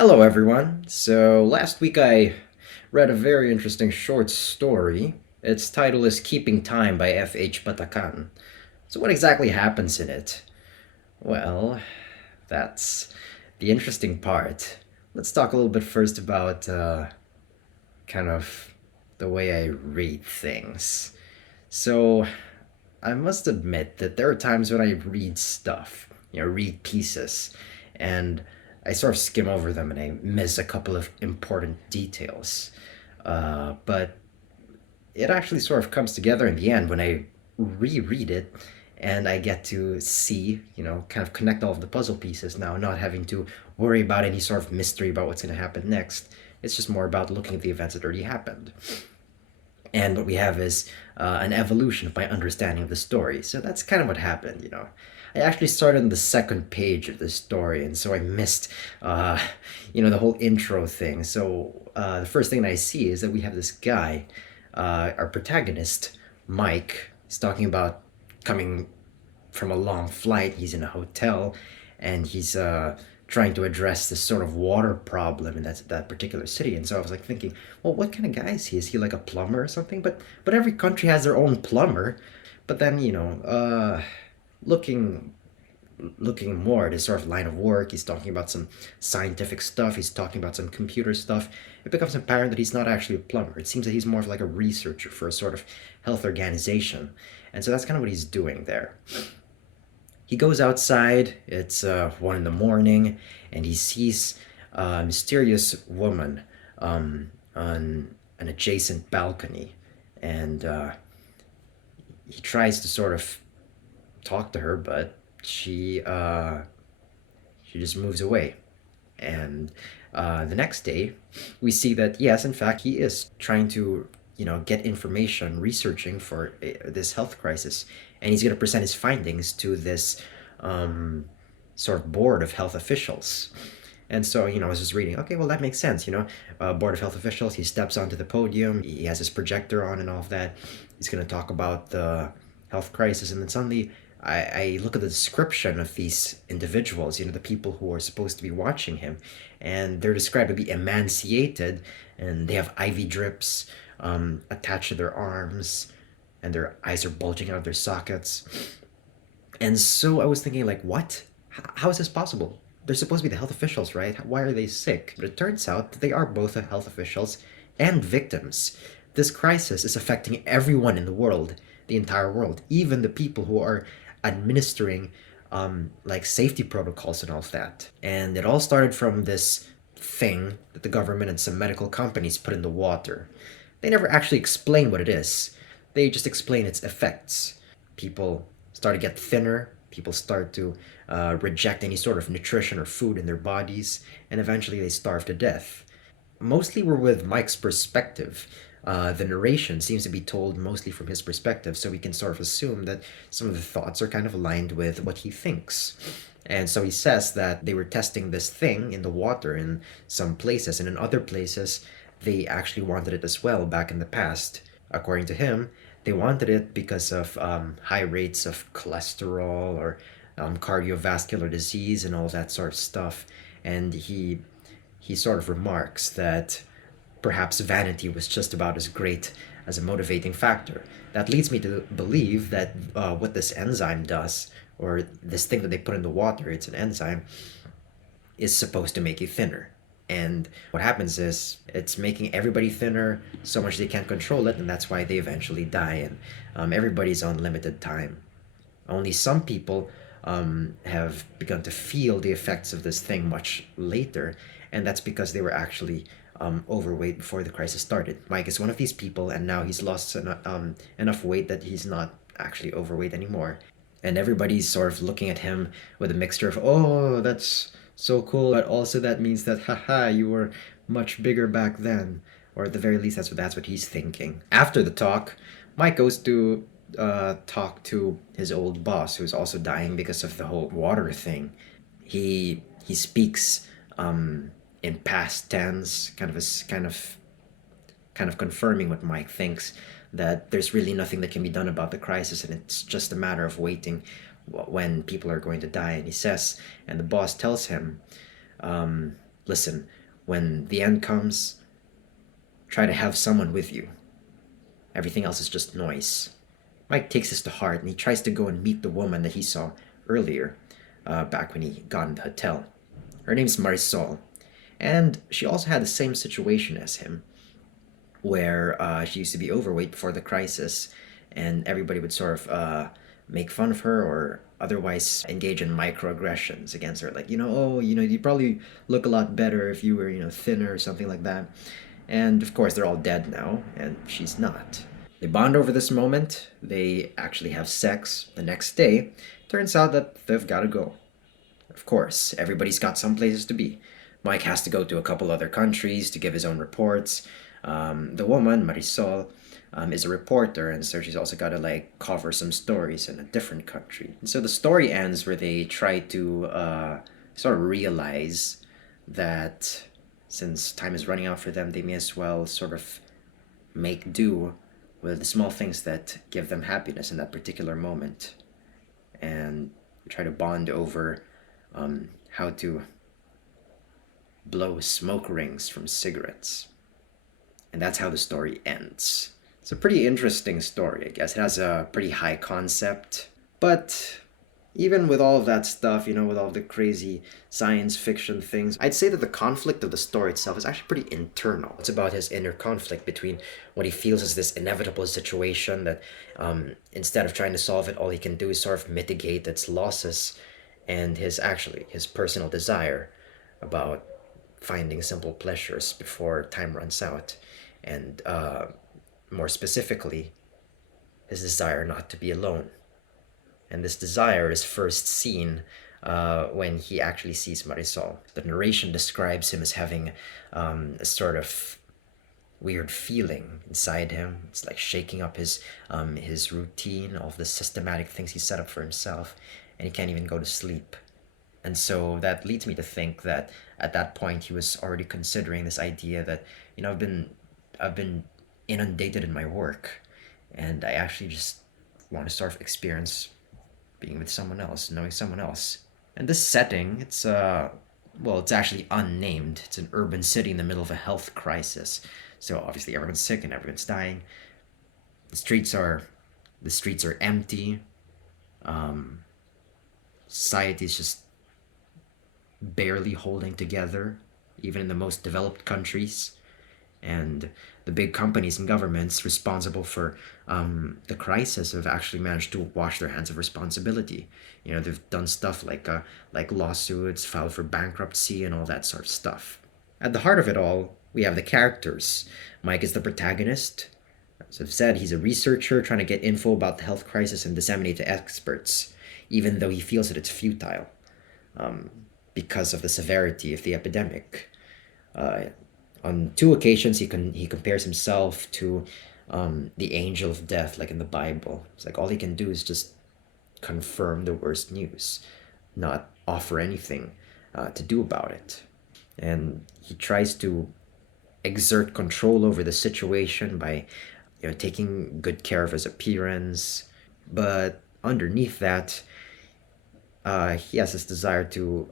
Hello, everyone. So, last week I read a very interesting short story. Its title is Keeping Time by F.H. Batacan. So, what exactly happens in it? Well, that's the interesting part. Let's talk a little bit first about kind of the way I read things. So, I must admit that there are times when I read stuff, read pieces, and I sort of skim over them and I miss a couple of important details. But it actually sort of comes together in the end when I reread it and I get to see, kind of connect all of the puzzle pieces now, not having to worry about any sort of mystery about what's going to happen next. It's just more about looking at the events that already happened. And what we have is an evolution of my understanding of the story. So that's kind of what happened. I actually started on the second page of the story, and so I missed, the whole intro thing. So the first thing that I see is that we have this guy, our protagonist, Mike. He's talking about coming from a long flight. He's in a hotel, and he's trying to address this sort of water problem in that particular city. And so I was like thinking, well, what kind of guy is he? Is he like a plumber or something? But every country has their own plumber. But then looking looking more at his sort of line of work, he's talking about some scientific stuff. He's talking about some computer stuff. It becomes apparent that he's not actually a plumber. It seems that he's more of like a researcher for a sort of health organization. And so that's kind of what he's doing there. He goes outside. It's 1 in the morning, and he sees a mysterious woman on an adjacent balcony, and he tries to sort of talk to her, but she just moves away. And the next day, we see that yes, in fact, he is trying to get information, researching for this health crisis, and he's going to present his findings to this sort of board of health officials. And so, I was just reading, okay, well, that makes sense, board of health officials. He steps onto the podium, he has his projector on and all of that. He's going to talk about the health crisis, and then suddenly I look at the description of these individuals, the people who are supposed to be watching him, and they're described to be emaciated, and they have IV drips attached to their arms, and their eyes are bulging out of their sockets. And so I was thinking, like, what? How is this possible? They're supposed to be the health officials, right? Why are they sick? But it turns out that they are both the health officials and victims. This crisis is affecting everyone in the world, the entire world, even the people who are administering like safety protocols and all of that. And it all started from this thing that the government and some medical companies put in the water. They never actually explain what it is. They just explain its effects. People start to get thinner. People start to reject any sort of nutrition or food in their bodies, and eventually they starve to death. Mostly we're with Mike's perspective. The narration seems to be told mostly from his perspective, so we can sort of assume that some of the thoughts are kind of aligned with what he thinks. And so he says that they were testing this thing in the water in some places, and in other places, they actually wanted it as well back in the past. According to him, they wanted it because of high rates of cholesterol or cardiovascular disease and all that sort of stuff. And he sort of remarks that perhaps vanity was just about as great as a motivating factor. That leads me to believe that what this enzyme does, or this thing that they put in the water, it's an enzyme, is supposed to make you thinner. And what happens is it's making everybody thinner so much they can't control it, and that's why they eventually die. And everybody's on limited time. Only some people have begun to feel the effects of this thing much later, and that's because they were actually overweight before the crisis started. Mike is one of these people, and now he's lost enough weight that he's not actually overweight anymore. And everybody's sort of looking at him with a mixture of, oh, that's so cool, but also that means that, haha, you were much bigger back then. Or at the very least, that's what he's thinking. After the talk, Mike goes to talk to his old boss, who's also dying because of the whole water thing. He speaks in past tense, kind of confirming what Mike thinks, that there's really nothing that can be done about the crisis, and it's just a matter of waiting when people are going to die. And he says, and the boss tells him, Listen, when the end comes, try to have someone with you. Everything else is just noise. Mike takes this to heart and he tries to go and meet the woman that he saw earlier, back when he got in the hotel. Her name's Marisol, and she also had the same situation as him, where she used to be overweight before the crisis, and everybody would sort of make fun of her or otherwise engage in microaggressions against her, like, oh, you probably look a lot better if you were, thinner or something like that. And of course, they're all dead now, and she's not. They bond over this moment. They actually have sex the next day. Turns out that they've got to go. Of course, everybody's got some places to be. Mike has to go to a couple other countries to give his own reports. The woman, Marisol, is a reporter, and so she's also got to like cover some stories in a different country. And so the story ends where they try to sort of realize that since time is running out for them, they may as well sort of make do with the small things that give them happiness in that particular moment, and try to bond over how to blow smoke rings from cigarettes. And that's how the story ends. It's a pretty interesting story, I guess. It has a pretty high concept, but even with all of that stuff, with all the crazy science fiction things, I'd say that the conflict of the story itself is actually pretty internal. It's about his inner conflict between what he feels is this inevitable situation that instead of trying to solve it, all he can do is sort of mitigate its losses, and his personal desire about finding simple pleasures before time runs out, and more specifically, his desire not to be alone. And this desire is first seen when he actually sees Marisol. The narration describes him as having a sort of weird feeling inside him. It's like shaking up his routine, all of the systematic things he set up for himself, and he can't even go to sleep. And so that leads me to think that at that point he was already considering this idea that, I've been inundated in my work, and I actually just want to sort of experience being with someone else, knowing someone else. And this setting, it's actually unnamed. It's an urban city in the middle of a health crisis. So obviously everyone's sick and everyone's dying. The streets are empty. Society is just barely holding together, even in the most developed countries. And the big companies and governments responsible for the crisis have actually managed to wash their hands of responsibility. They've done stuff like lawsuits, filed for bankruptcy, and all that sort of stuff. At the heart of it all, we have the characters. Mike is the protagonist. As I've said, he's a researcher trying to get info about the health crisis and disseminate to experts, even though he feels that it's futile because of the severity of the epidemic. On two occasions, he compares himself to the angel of death, like in the Bible. It's like all he can do is just confirm the worst news, not offer anything to do about it. And he tries to exert control over the situation by, taking good care of his appearance. But underneath that, he has this desire to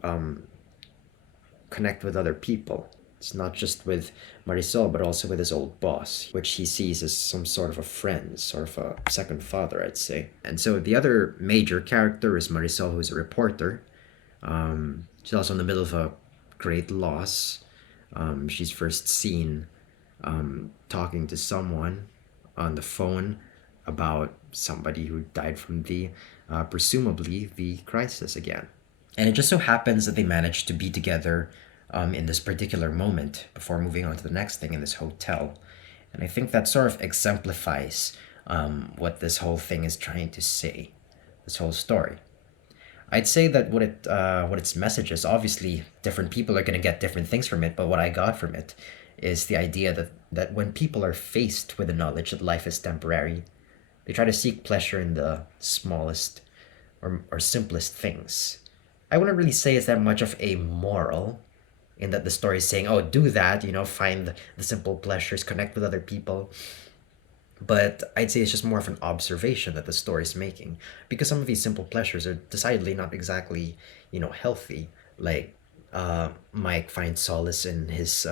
connect with other people. It's not just with Marisol, but also with his old boss, which he sees as some sort of a friend, sort of a second father, I'd say. And so the other major character is Marisol, who's a reporter. She's also in the middle of a great loss. She's first seen talking to someone on the phone about somebody who died from presumably the crisis again. And it just so happens that they managed to be together in this particular moment before moving on to the next thing in this hotel. And I think that sort of exemplifies what this whole thing is trying to say, this whole story. I'd say that what its message is, obviously different people are going to get different things from it, but what I got from it is the idea that when people are faced with the knowledge that life is temporary, they try to seek pleasure in the smallest or simplest things. I wouldn't really say it's that much of a moral, in that the story is saying, oh, do that, find the simple pleasures, connect with other people. But I'd say it's just more of an observation that the story is making, because some of these simple pleasures are decidedly not exactly, healthy. Like Mike finds solace in his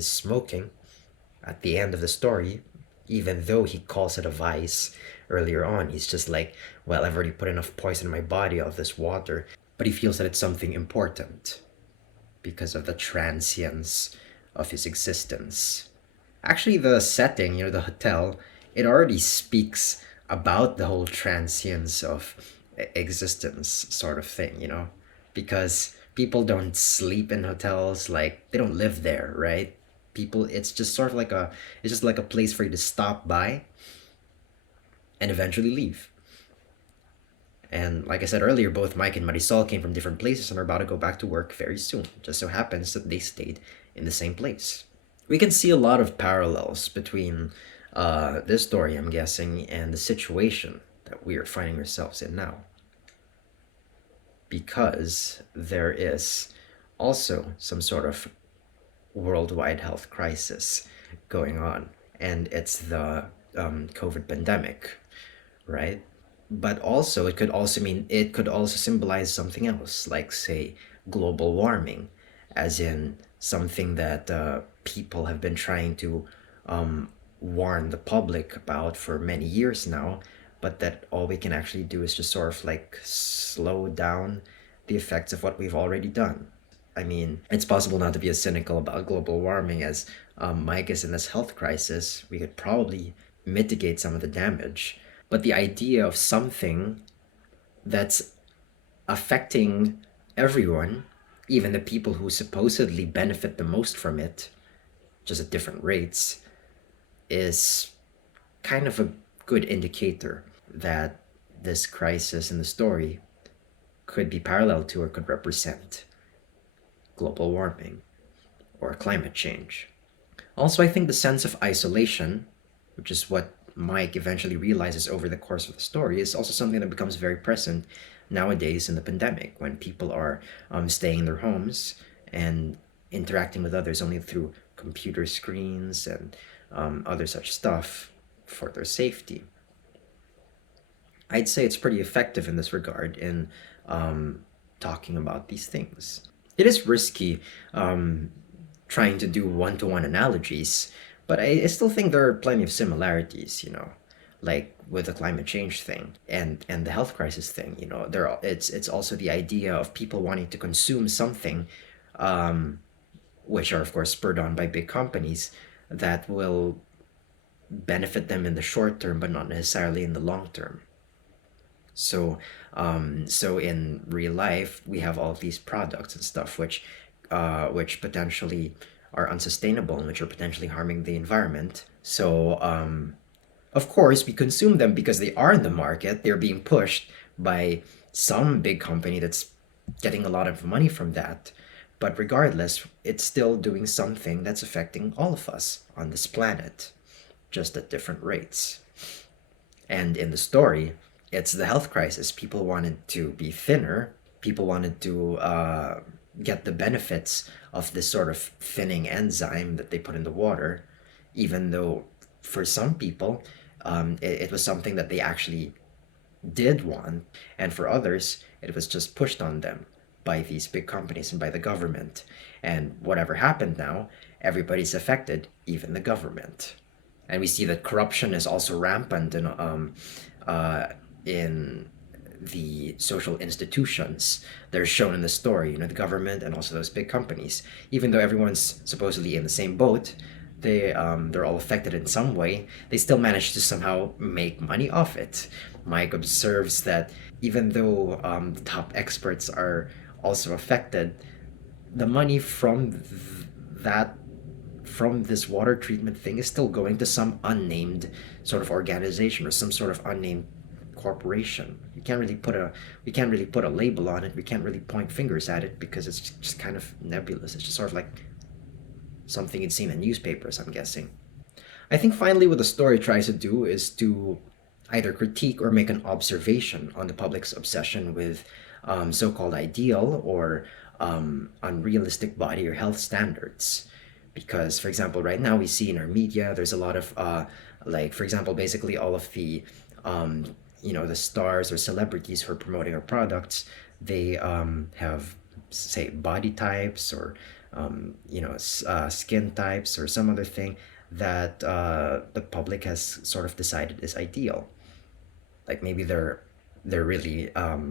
smoking at the end of the story, even though he calls it a vice earlier on. He's just like, well, I've already put enough poison in my body of this water, but he feels that it's something important because of the transience of his existence. Actually, the setting, the hotel, it already speaks about the whole transience of existence sort of thing. Because people don't sleep in hotels, like they don't live there, right? People, it's just sort of like it's just like a place for you to stop by and eventually leave. And like I said earlier, both Mike and Marisol came from different places and are about to go back to work very soon. Just so happens that they stayed in the same place. We can see a lot of parallels between this story, I'm guessing, and the situation that we are finding ourselves in now. Because there is also some sort of worldwide health crisis going on, and it's the COVID pandemic, right? But also, it could also symbolize something else, like, say, global warming, as in something that people have been trying to warn the public about for many years now, but that all we can actually do is just sort of like slow down the effects of what we've already done. I mean, it's possible not to be as cynical about global warming as Mike is in this health crisis. We could probably mitigate some of the damage. But the idea of something that's affecting everyone, even the people who supposedly benefit the most from it, just at different rates, is kind of a good indicator that this crisis in the story could be parallel to or could represent global warming or climate change. Also, I think the sense of isolation, which is what Mike eventually realizes over the course of the story, is also something that becomes very present nowadays in the pandemic when people are staying in their homes and interacting with others only through computer screens and other such stuff for their safety. I'd say it's pretty effective in this regard in talking about these things. It is risky trying to do one to one analogies, but I still think there are plenty of similarities, like with the climate change thing and the health crisis thing. It's also the idea of people wanting to consume something, um, which are, of course, spurred on by big companies that will benefit them in the short term, but not necessarily in the long term. So in real life, we have all of these products and stuff which potentially are unsustainable and which are potentially harming the environment. So of course, we consume them because they are in the market. They're being pushed by some big company that's getting a lot of money from that. But regardless, it's still doing something that's affecting all of us on this planet, just at different rates. And in the story, it's the health crisis. People wanted to be thinner. People wanted to get the benefits of this sort of thinning enzyme that they put in the water, even though for some people, it was something that they actually did want, and for others, it was just pushed on them by these big companies and by the government. And whatever happened now, everybody's affected, even the government. And we see that corruption is also rampant uh, in the social institutions that are shown in the story, the government and also those big companies. Even though everyone's supposedly in the same boat, they're all affected in some way. They still manage to somehow make money off it. Mike observes that even though the top experts are also affected, the money that from this water treatment thing is still going to some unnamed sort of organization or some sort of unnamed corporation. We can't really put a label on it. We can't really point fingers at it because it's just kind of nebulous. It's just sort of like something you'd seen in newspapers, I'm guessing. I think finally what the story tries to do is to either critique or make an observation on the public's obsession with so-called ideal or unrealistic body or health standards. Because, for example, right now we see in our media there's a lot of like, for example, basically all of the the stars or celebrities who are promoting our products, they have say body types or skin types or some other thing that the public has sort of decided is ideal. Like maybe they're really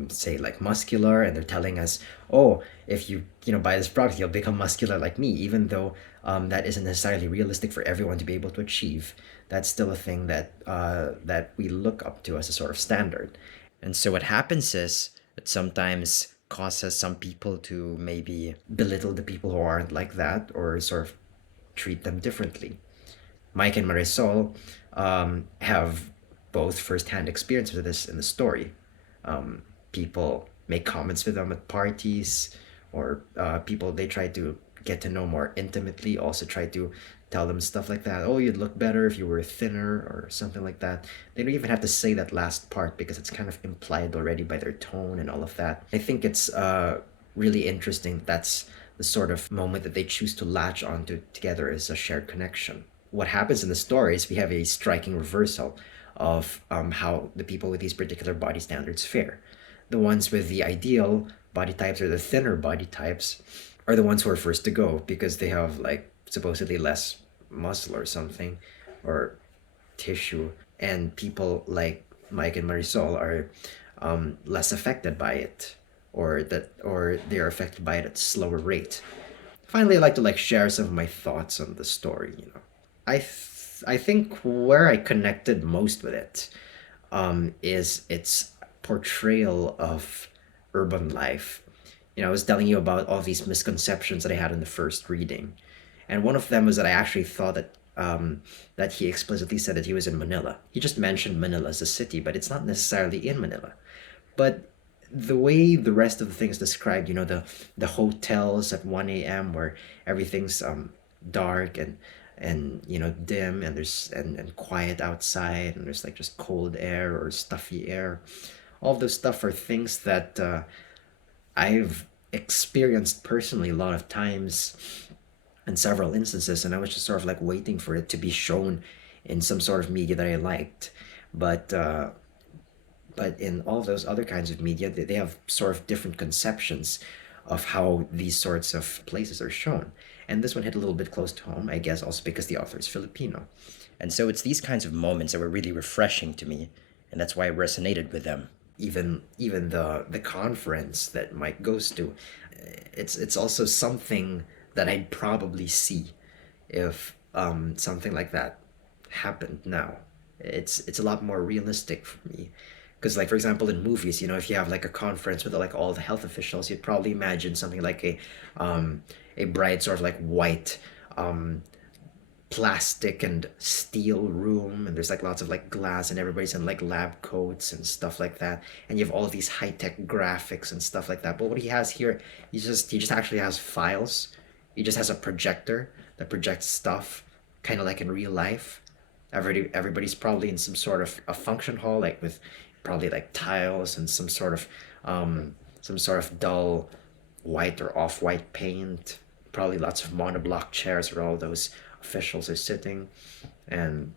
say like muscular, and they're telling us, oh, if you buy this product, you'll become muscular like me, even though that isn't necessarily realistic for everyone to be able to achieve. That's still a thing that we look up to as a sort of standard. And so what happens is it sometimes causes some people to maybe belittle the people who aren't like that, or sort of treat them differently. Mike and Marisol have both firsthand experience with this in the story. People make comments with them at parties, or people they try to get to know more intimately also try to tell them stuff like that. Oh, you'd look better if you were thinner, or something like that. They don't even have to say that last part because it's kind of implied already by their tone and all of that. I think it's really interesting. That's the sort of moment that they choose to latch onto together as a shared connection. What happens in the story is we have a striking reversal of how the people with these particular body standards fare. The ones with the ideal body types, or the thinner body types, are the ones who are first to go because they have like supposedly less muscle or something, or tissue, and people like Mike and Marisol are less affected by it, or they are affected by it at a slower rate. Finally, I'd like to like share some of my thoughts on the story. I think where I connected most with it is its portrayal of urban life. I was telling you about all these misconceptions that I had in the first reading, and one of them was that I actually thought that he explicitly said that he was in Manila. He just mentioned Manila as a city, but it's not necessarily in Manila. But the way the rest of the things described, the hotels at 1 a.m. where everything's dark and dim, and there's and quiet outside, and there's like just cold air or stuffy air. All of those stuff are things that I've experienced personally a lot of times in several instances, and I was just sort of like waiting for it to be shown in some sort of media that I liked. But uh, but in all those other kinds of media, they have sort of different conceptions of how these sorts of places are shown. And this one hit a little bit close to home, I guess, also because the author is Filipino. And so it's these kinds of moments that were really refreshing to me, and that's why I resonated with them. Even the conference that Mike goes to, it's also something that I'd probably see if something like that happened now. It's a lot more realistic for me. Because, like, for example, in movies, if you have like a conference with like all the health officials, you'd probably imagine something like a bright sort of like white um, plastic and steel room, and there's like lots of like glass, and everybody's in like lab coats and stuff like that, and you have all these high-tech graphics and stuff like that. But what he has here, he just actually has files. He just has a projector that projects stuff, kind of like in real life. Everybody's probably in some sort of a function hall, like with probably like tiles and some sort of dull white or off-white paint. Probably lots of monoblock chairs where all those officials are sitting, and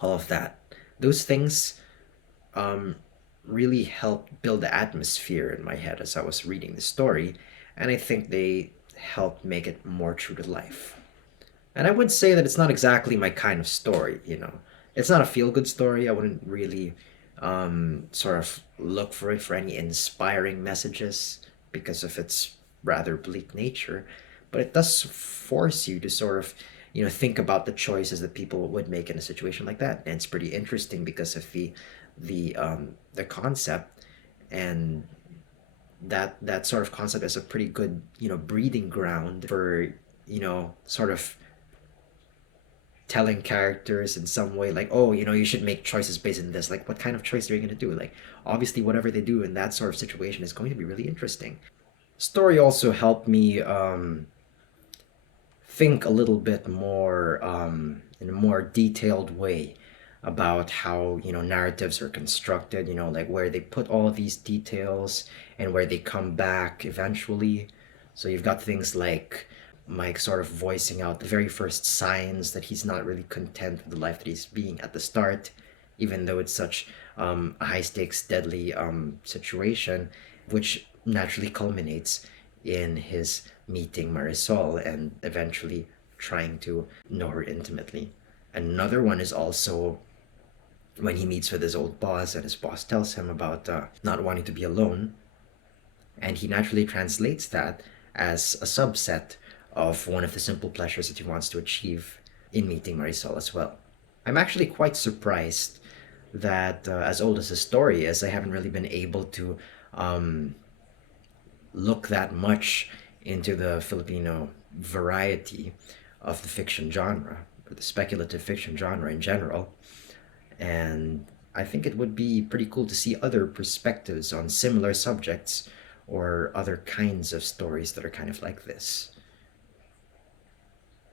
all of that. Those things um, really helped build the atmosphere in my head as I was reading the story, and I think they helped make it more true to life. And I would say that it's not exactly my kind of story. It's not a feel good story. I wouldn't really sort of look for it for any inspiring messages because of its rather bleak nature. But it does force you to sort of, think about the choices that people would make in a situation like that. And it's pretty interesting because of the concept, and that sort of concept is a pretty good, breeding ground for, sort of telling characters in some way, like, oh, you should make choices based on this. Like, what kind of choice are you going to do? Like, obviously whatever they do in that sort of situation is going to be really interesting. Story also helped me think a little bit more in a more detailed way about how narratives are constructed, like where they put all these details and where they come back eventually. So you've got things like Mike sort of voicing out the very first signs that he's not really content with the life that he's being at the start, even though it's such a high stakes, deadly situation, which naturally culminates in his meeting Marisol and eventually trying to know her intimately. Another one is also when he meets with his old boss and his boss tells him about not wanting to be alone, and he naturally translates that as a subset of one of the simple pleasures that he wants to achieve in meeting Marisol as well. I'm actually quite surprised that, as old as the story is, I haven't really been able to um, look that much into the Filipino variety of the fiction genre, or the speculative fiction genre in general. And I think it would be pretty cool to see other perspectives on similar subjects or other kinds of stories that are kind of like this.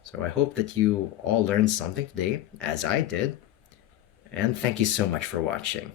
So I hope that you all learned something today, as I did, and thank you so much for watching.